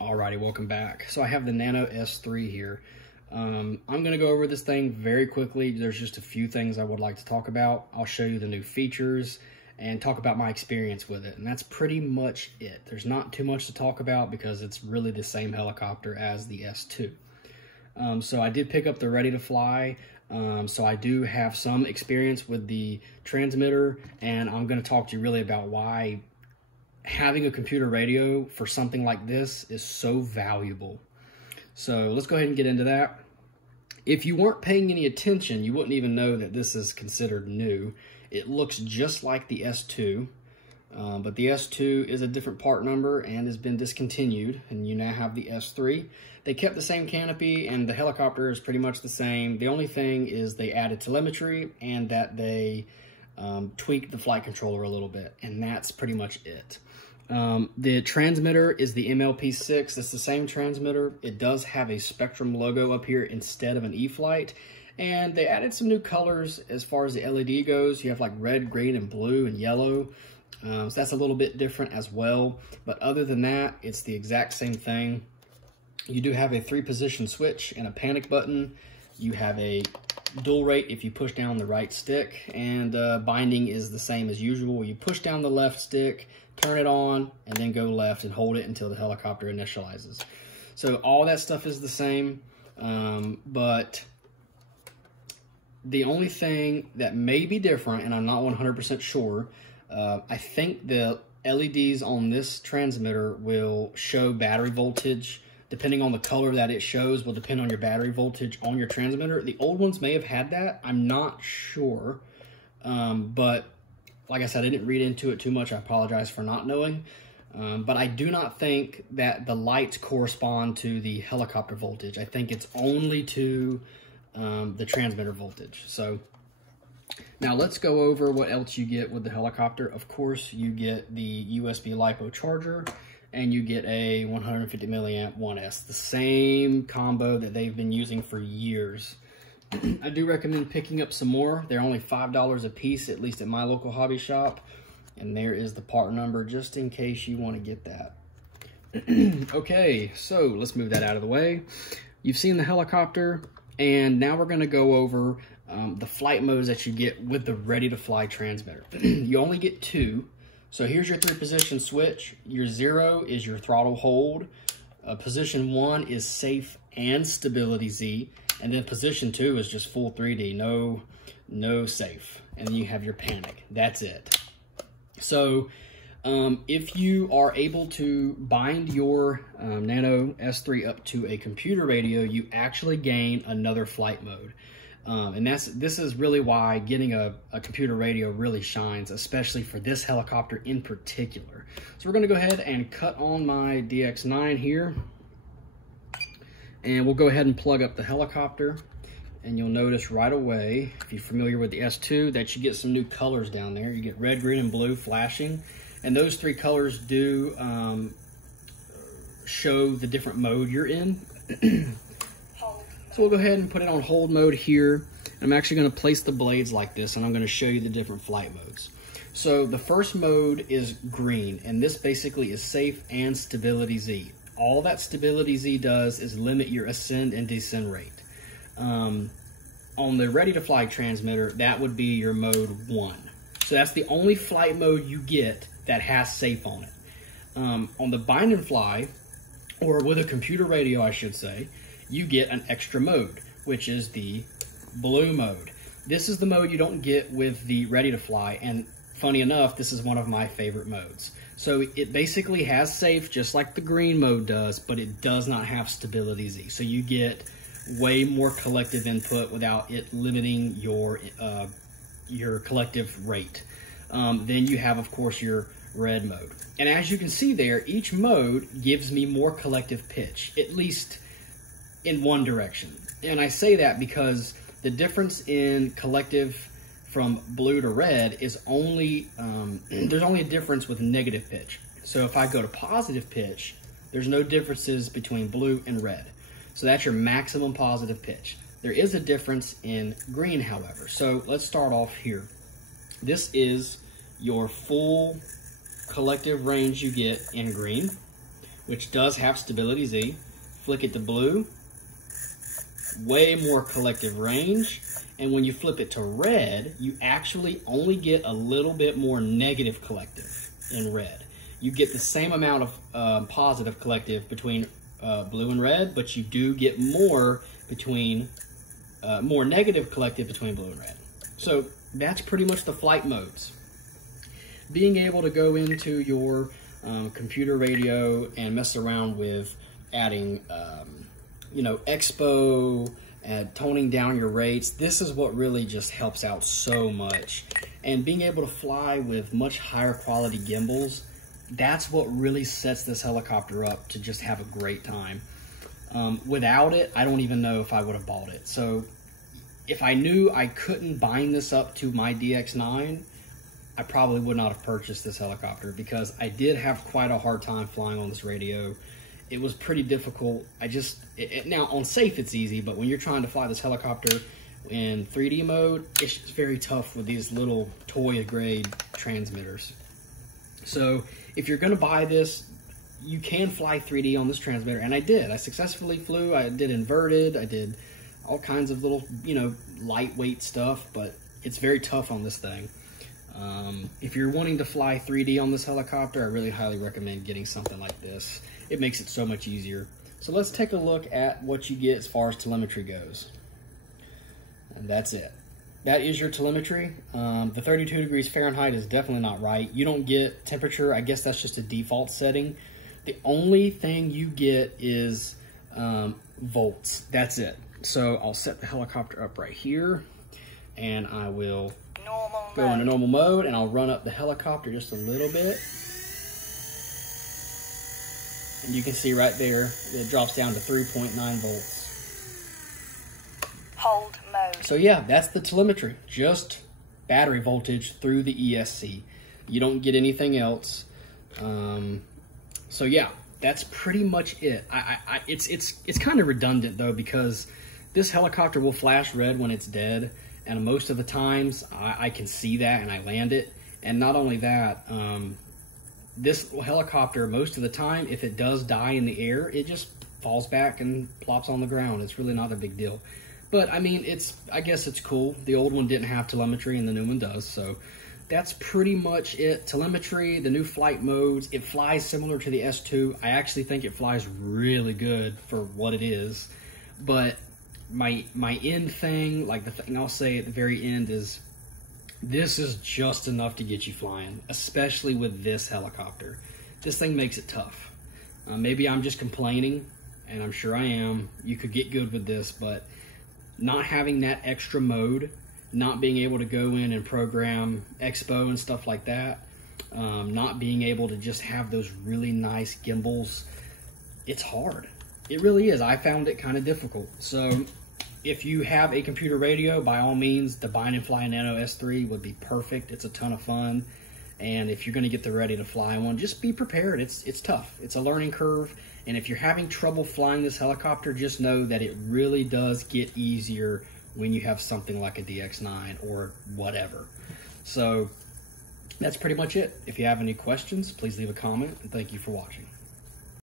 Alrighty, welcome back. So I have the Nano S3 here. I'm going to go over this thing very quickly. There's just a few things I would like to talk about. I'll show you the new features and talk about my experience with it. And that's pretty much it. There's not too much to talk about because it's really the same helicopter as the S2. So I did pick up the Ready to Fly. So I do have some experience with the transmitter, and I'm going to talk to you really about why having a computer radio for something like this is so valuable. So let's go ahead and get into that. If you weren't paying any attention, you wouldn't even know that this is considered new. It looks just like the S2, but the S2 is a different part number and has been discontinued, and you now have the S3. They kept the same canopy and the helicopter is pretty much the same. The only thing is they added telemetry and that they tweaked the flight controller a little bit, and that's pretty much it. The transmitter is the MLP6. It's the same transmitter. It does have a Spectrum logo up here instead of an E-flite, and they added some new colors as far as the LED goes. You have like red, green, and blue, and yellow. So that's a little bit different as well. But other than that, it's the exact same thing. You do have a 3-position switch and a panic button. You have a dual rate if you push down the right stick, and binding is the same as usual. You push down the left stick, turn it on, and then go left and hold it until the helicopter initializes. So all that stuff is the same, but the only thing that may be different, and I'm not 100% sure, I think the LEDs on this transmitter will show battery voltage. Depending on the color that it shows will depend on your battery voltage on your transmitter. The old ones may have had that. I'm not sure. But like I said, I didn't read into it too much. I apologize for not knowing. But I do not think that the lights correspond to the helicopter voltage. I think it's only to the transmitter voltage. So now let's go over what else you get with the helicopter. Of course, you get the USB Lipo Charger, and you get a 150 milliamp 1S, the same combo that they've been using for years. I do recommend picking up some more. They're only $5 a piece, at least at my local hobby shop. And there is the part number, just in case you want to get that. Okay, so let's move that out of the way. You've seen the helicopter, and now we're gonna go over the flight modes that you get with the Ready to Fly transmitter. You only get 2. So here's your 3-position switch. Your 0 is your throttle hold. Position 1 is safe and stability Z. And then position 2 is just full 3D, no safe. And then you have your panic. That's it. So if you are able to bind your Nano S3 up to a computer radio, you actually gain another flight mode. And this is really why getting a computer radio really shines, especially for this helicopter in particular. So we're going to go ahead and cut on my DX9 here, and we'll go ahead and plug up the helicopter. And you'll notice right away, if you're familiar with the S2, that you get some new colors down there. You get red, green, and blue flashing, and those 3 colors do show the different mode you're in. So we'll go ahead and put it on hold mode here. I'm actually going to place the blades like this, and I'm going to show you the different flight modes. So the first mode is green, and this basically is safe and stability Z. All that stability Z does is limit your ascend and descend rate. On the Ready to Fly transmitter, that would be your mode 1. So that's the only flight mode you get that has safe on it. On the bind and fly, or with a computer radio I should say, you get an extra mode, which is the blue mode. This is the mode you don't get with the Ready to Fly, and funny enough, this is one of my favorite modes. So it basically has safe just like the green mode does, but it does not have stability Z. So you get way more collective input without it limiting your collective rate. Then you have, of course, your red mode. And as you can see there, each mode gives me more collective pitch, at least in one direction. And I say that because the difference in collective from blue to red is only, there's only a difference with negative pitch. So if I go to positive pitch, there's no differences between blue and red. So that's your maximum positive pitch. There is a difference in green, however. So let's start off here. This is your full collective range you get in green. which does have stability Z. Flick it to blue, way more collective range. And when you flip it to red, you actually only get a little bit more negative collective in red. You get the same amount of positive collective between blue and red, but you do get more negative collective between blue and red. So that's pretty much the flight modes. Being able to go into your computer radio and mess around with adding, expo and toning down your rates. This is what really just helps out so much. And being able to fly with much higher quality gimbals, that's what really sets this helicopter up to just have a great time. Without it, I don't even know if I would have bought it. So if I knew I couldn't bind this up to my DX9, I probably would not have purchased this helicopter, because I did have quite a hard time flying on this radio. It was pretty difficult. Now on safe it's easy, but when you're trying to fly this helicopter in 3D mode, it's just very tough with these little toy grade transmitters. So if you're gonna buy this, you can fly 3D on this transmitter, and I did. I successfully flew. I did inverted. I did all kinds of little, lightweight stuff, but it's very tough on this thing. If you're wanting to fly 3D on this helicopter, I really highly recommend getting something like this. It makes it so much easier. So let's take a look at what you get as far as telemetry goes. And that's it. That is your telemetry. The 32 degrees Fahrenheit is definitely not right. You don't get temperature. I guess that's just a default setting. The only thing you get is volts. That's it. So I'll set the helicopter up right here, and I will go into normal mode, and I'll run up the helicopter just a little bit. And you can see right there, it drops down to 3.9 volts. Hold mode. So yeah, that's the telemetry. Just battery voltage through the ESC. You don't get anything else. So yeah, that's pretty much it. It's kind of redundant though, because this helicopter will flash red when it's dead, and most of the times I can see that and I land it. And not only that, this helicopter, most of the time, if it does die in the air, it just falls back and plops on the ground. It's really not a big deal. But I mean, I guess it's cool. The old one didn't have telemetry and the new one does, so that's pretty much it. Telemetry, the new flight modes, it flies similar to the S2. I actually think it flies really good for what it is. But my end thing, like the thing I'll say at the very end, is this is just enough to get you flying, especially with this helicopter. This thing makes it tough. Maybe I'm just complaining, and I'm sure I am. You could get good with this, but not having that extra mode, not being able to go in and program expo and stuff like that, not being able to just have those really nice gimbals, it's hard. It really is. I found it kind of difficult. So if you have a computer radio, by all means, the Bind and Fly Nano S3 would be perfect. It's a ton of fun. And if you're going to get the ready to fly one, just be prepared. It's tough. It's a learning curve. And if you're having trouble flying this helicopter, just know that it really does get easier when you have something like a DX9 or whatever. So that's pretty much it. If you have any questions, please leave a comment, and thank you for watching.